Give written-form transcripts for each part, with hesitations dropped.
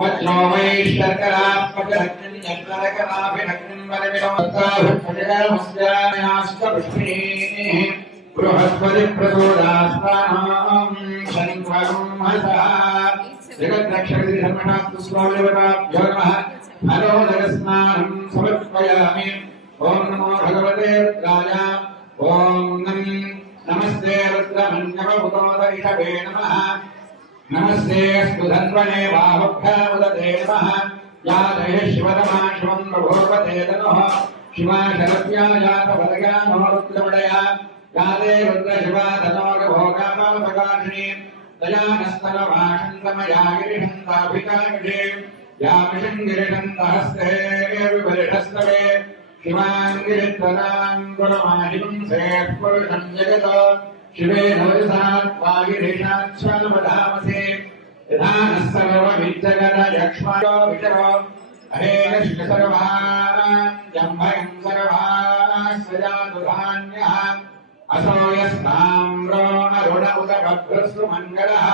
वज्रो वैश्वर्करा पकरक्तिं यत्तरकराभिनक्तिं वरविरोक्ताहुत्तरकरामस्यायास्तपुष्पिणीः बृहस्पति प्रचोदास्तानां शनिग्रहंहसः जगद्रक्षकति धर्मशास्त्र स्वामिदेवताभ्यो नमः हरोदरस्नानं समर्पयामि ओम नमो भगवते रुद्राय ओम नमस्ते रुद्रमन्यवभूतोदरिषभे नमः नमस्ते स्तुधन्वने बाहुभ्यामुदते नमः या देह शिवतमा शिवं प्रभोपते तनोः शिवा शरद्या जातवदया नो रुद्रमडया या दे रुद्रशिवा तनोर्भोगापापकाशिनी तया नस्तनवाषन्तमया गिरिशन्ताभिकामिषे या विषङ्गिरिशन्तहस्ते विवरिषस्तवे शिवाङ्गिरित्वदां गुणमाहिंसे पुरुषं जगत शिवे नवसात्वागिरिषाच्छ्वनवधामसे यथानः सर्वविद्यगणयक्ष्मयो विषरो अहेन शिखसर्वान् सर्वाश्रयादुधान्यः असो यस्ताम्रो अरुण उत भद्रस्तु मङ्गलः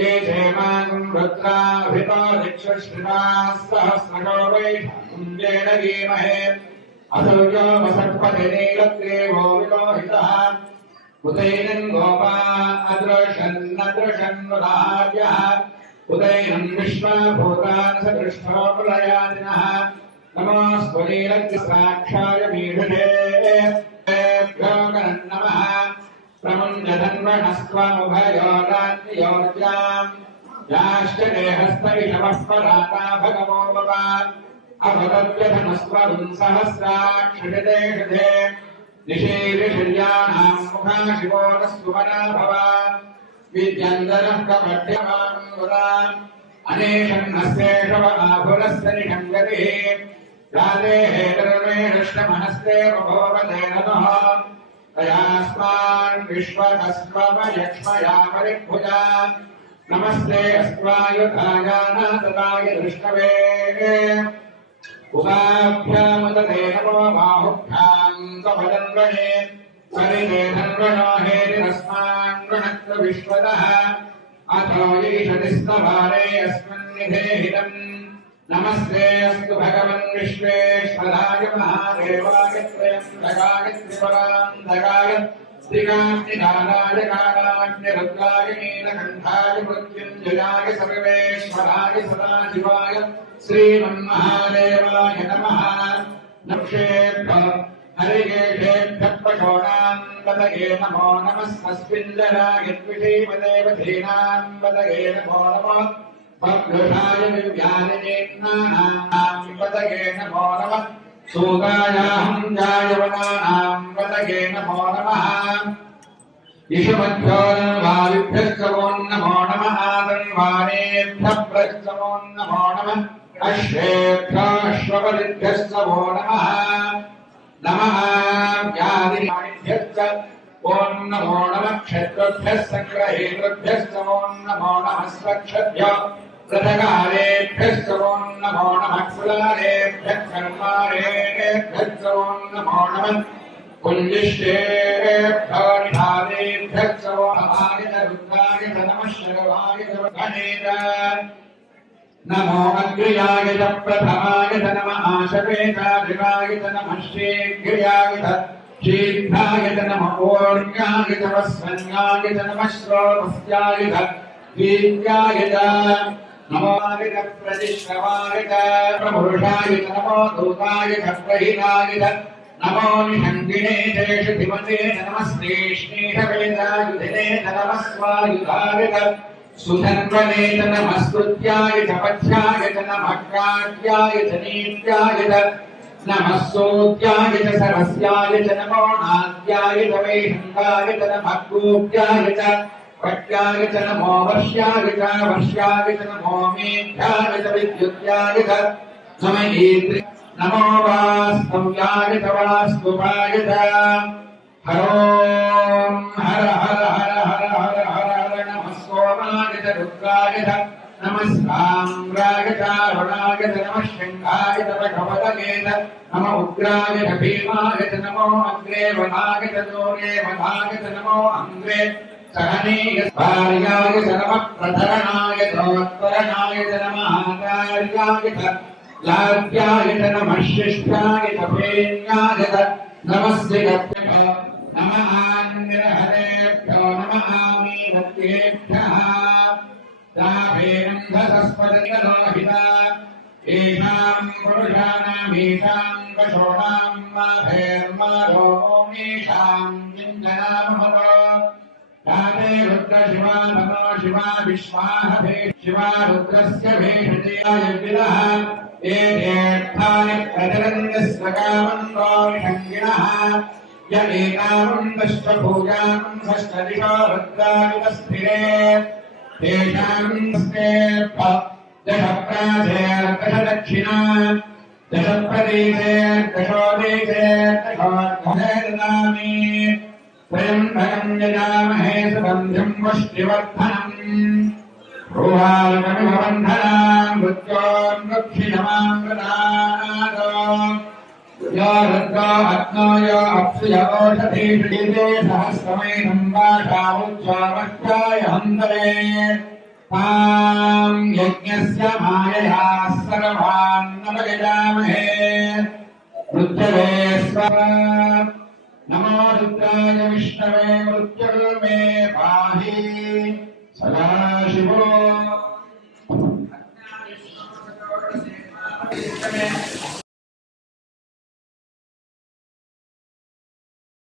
ये क्षेमागं रुद्राभितो दिक्षुश्रिवाः सहस्रको वैषाकुञ्जेन गीमहे असौ यो वसर्पते नीलग्रीवो विलोहितः उदैनं गोपा अदृशन्नदृशन्नुदार्यः उदैनं विश्वभूतान् सदृष्टो प्रलयादिनः नमोऽस्तु नीलग्रीसाक्षाय मीढे नमः प्रमुञ्जधन्वनस्त्वमुभयोरान्योर्जाम् याश्च देहस्तैषवः पराता भगवो भवान् अभवद्यधनस्त्वं सहस्राक्षिषते हृदे निषेविषल्यानां मुखा शिवो न सुमना भवान् विद्यन्दरः कपट्यवान् वदान् अनेशन्नस्तेषव आभुरस्य निषङ्गतिः राधेः तरुणेष्टमहस्ते बभोवते नमः तयास्मान् विश्वकस्त्वमयक्ष्मया परिभुजा नमस्ते अस्त्वायुधायानातताय दृष्टवे उपाभ्यामुदते नमो बाहुभ्यां स्वपदन्वने सरिते धन्वनो हेरिरस्मान् गणत्र विश्वतः अथो ईशतिस्तभारे अस्मन्निधेहितम् नमस्ते अस्तु भगवन् विश्वेश्वराय महादेवाय त्र्यम्बकाय त्रिपुरान्तकाय श्रीकान्तिदानाय कालाग्निरुद्राय नीलकण्ठाय मृत्युञ्जयाय सर्वेश्वराय सदाशिवाय श्रीमन्महादेवाय नमः नक्षेभ्य हरिकेशेभ्यः पशूनां नमो नमस्तस्मिञ्जराय द्विषीमदेवधीनां पतये नमो नमः भद्रुषाय विज्ञानिनेन्नानां पतये नमो नमः सूतायाहं जायवनानां पतये नमो नमः ईशमध्यो वायुभ्यश्चमो नमो नमः तन्वानेभ्यः प्रश्चमो नमो नमः अश्वेभ्यश्वपदिभ्यश्चमो नमः नमः व्याधिभ्यश्च ओं नमो नमः क्षेत्रभ्यः सङ्ग्रहेतृभ्यश्चमो नमो नमः स्वक्षभ्यो रथकारेभ्यश्चमो नमो नमः कुलारेभ्यः कर्मारेभ्यश्चमो नमो नमः कुञ्जिष्टेभ्यो निधानेभ्यश्चमो नमाय नमः शर्वाय गणेश नमो अग्र्याय च प्रथमाय च नमः आशवेशाधिकाय च नमः शीघ्राय च शीघ्राय च नमः ओर्याय च वस्वन्याय च नमः श्रोतस्याय च वीर्याय च नमो प्रतिश्रवाय च प्रपुरुषाय च नमो दूताय च प्रहीनाय च नमो निषङ्गिणे शेषधिमते नमः श्रेष्णीषवेदायुधिने नमः स्वायुधाय च सुधन्वने च नमस्तुत्याय च पथ्याय च नमः काट्याय च नीत्याय च नमः सोत्याय च सरस्याय च नमो नाद्याय च वैशङ्गाय च नमः गोप्याय च पट्याय च नमो वर्ष्याय च नमो मेघ्याय च विद्युत्याय च नमो वास्तव्याय च वास्तुवाय च हरों हर हर हर हर हर हर हर नमः सोमाय च रुद्राय च नमः साम्राय च अरुणाय च नमः शंखाय च भगवतये च नमः उग्राय च भीमाय च नमो अग्रे वनाय च दोरे वनाय च नमो अङ्ग्रे सहनीय भार्याय च नमः प्रधरणाय च उत्तरणाय च नमः आचार्याय च लाभ्याय च नमः शिष्टाय च प्रेम्याय च नमस्ते नमः आन्यहरेभ्यो नमः आमीवत्येभ्यः ताभेरन्धसस्पतिलोहिता येषां पुरुषाणामेषां पशूनां माभेर्माधोमेषां चिन्तनामहतो ताते रुद्रशिवा नमो शिवा विश्वाहभे शिवा रुद्रस्य भेषजयाय विदः एतेऽर्थानि प्रचरन्यस्वकामन्तो विषङ्गिणः य एकामन्दश्च पूजां षष्ठदिशो रुद्रावितस्थिरे तेषां स्तेऽर्थ दशप्राचेर्दशदक्षिणा दशप्रदेशेर्दशोदेशेर्दशोर्ध्वे ददामि त्र्यम्बकं यजामहे सुगन्धिं पुष्टिवर्धनम् ूहालकमिमबन्धनां मृत्योन्मुक्षिणमामृतानादो यो रुद्रो अग्नो यो अप्सुयवोषधीषीते सहस्रमैनं वाषामुच्चामश्चाय हन्तरे तां यज्ञस्य मायया सर्वान्नमयजामहे मृत्यवे स्वरा नमो रुद्राय विष्णवे मृत्युर्मे पाहि सदाशिवो